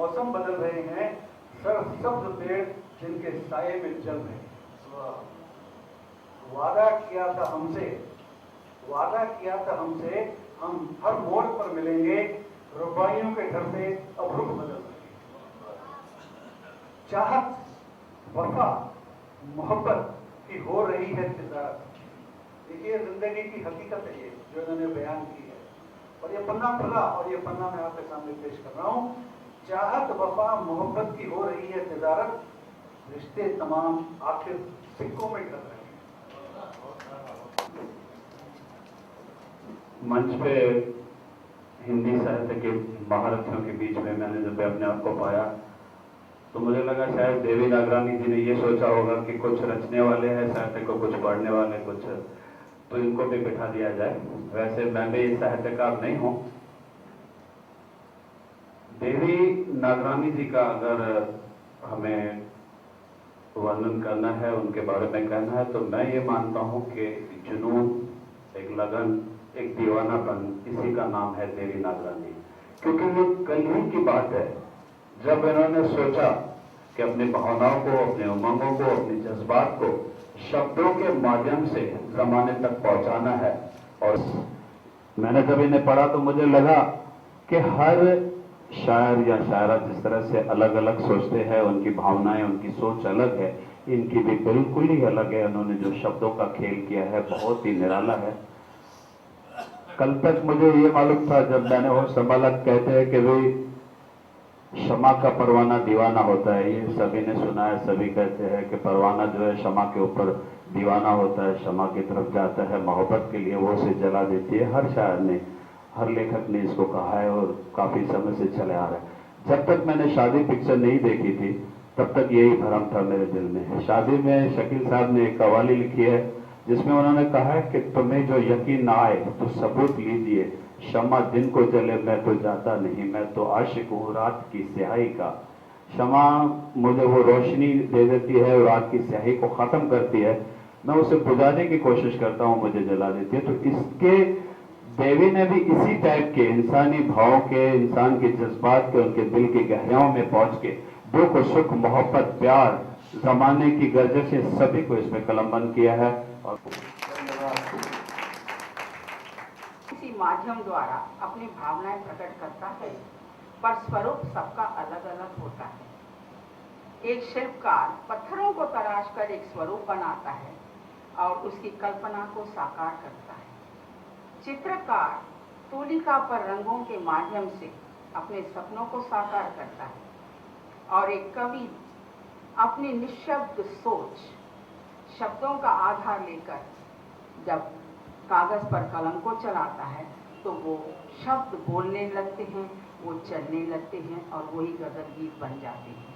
मौसम बदल रहे हैं, सरसब्ज पेड़ जिनके साये में जल रहे। वादा किया था हमसे, हम हर मोड़ पर मिलेंगे, रुबाइयों के घर से अब रुख बदल रहे। चाहत, वफा, मोहब्बत की हो रही है तिजारत। देखिए जिंदगी की हकीकत है ये जो इन्होंने बयान की है, और ये पन्ना खुला और ये पन्ना मैं आपके सामने पेश कर रहा हूँ। चाहत, वफा, मोहब्बत की हो रही है तिजारत, रिश्ते तमाम आखिर सिक्कों में ढल रहे हैं। मंच पे हिंदी साहित्य के महारथियों के बीच में मैंने जब अपने आप को पाया तो मुझे लगा शायद देवी नागरानी जी ने ये सोचा होगा कि कुछ रचने वाले हैं साहित्य को, कुछ पढ़ने वाले, कुछ तो इनको भी बिठा दिया जाए। वैसे मैं भी साहित्यकार नहीं हूँ। देवी नागरानी जी का अगर हमें वर्णन करना है, उनके बारे में कहना है, तो मैं ये मानता हूँ कि जुनून, एक लगन, एक दीवानापन, इसी का नाम है देवी नागरानी। क्योंकि ये कल ही की बात है जब इन्होंने सोचा कि अपनी भावनाओं को, अपने उमंगों को, अपने जज्बात को शब्दों के माध्यम से जमाने तक पहुंचाना है। और मैंने जब इन्हें पढ़ा तो मुझे लगा कि हर शायर या शायरा जिस तरह से अलग अलग सोचते हैं, उनकी भावनाएं, उनकी सोच अलग है, इनकी भी बिल्कुल ही अलग है। उन्होंने जो शब्दों का खेल किया है बहुत ही निराला है। कल तक मुझे ये मालूम था, जब मैंने वो संभाला, कहते हैं कि भाई शमा का परवाना दीवाना होता है, ये सभी ने सुना है, सभी कहते हैं कि परवाना जो है शमा के ऊपर दीवाना होता है, शमा की तरफ जाता है मोहब्बत के लिए, वो उसे जला देती है। हर शायर ने, हर लेखक ने इसको कहा है और काफ़ी समय से चले आ रहा है। जब तक मैंने शादी पिक्चर नहीं देखी थी तब तक यही भ्रम था मेरे दिल में। शादी में शकील साहब ने एक कव्वाली लिखी है जिसमें उन्होंने कहा है कि तुम्हें जो यकीन ना आए तो सबूत लीजिए, शमा दिन को जले मैं तो जाता नहीं, मैं तो आशिक हूँ रात की स्याही का। शमा मुझे वो रोशनी दे देती है और रात की स्याही को ख़त्म करती है, मैं उसे बुझाने की कोशिश करता हूँ, मुझे जला देती है। तो इसके देवी ने भी इसी टाइप के इंसानी भाव के, इंसान के जज्बात के, उनके दिल की गहराइयों में पहुंच के दुख सुख मोहब्बत प्यार जमाने की गर्जशें सभी को इसमें कलमबंद किया है। और इसी माध्यम द्वारा अपनी भावनाएं प्रकट करता है, पर स्वरूप सबका अलग अलग होता है। एक शिल्पकार पत्थरों को तराश कर एक स्वरूप बनाता है और उसकी कल्पना को साकार करता है। चित्रकार तूलिका पर रंगों के माध्यम से अपने सपनों को साकार करता है और एक कवि अपनी निशब्द सोच, शब्दों का आधार लेकर जब कागज पर कलम को चलाता है तो वो शब्द बोलने लगते हैं, वो चलने लगते हैं और वही गजल गीत बन जाते हैं।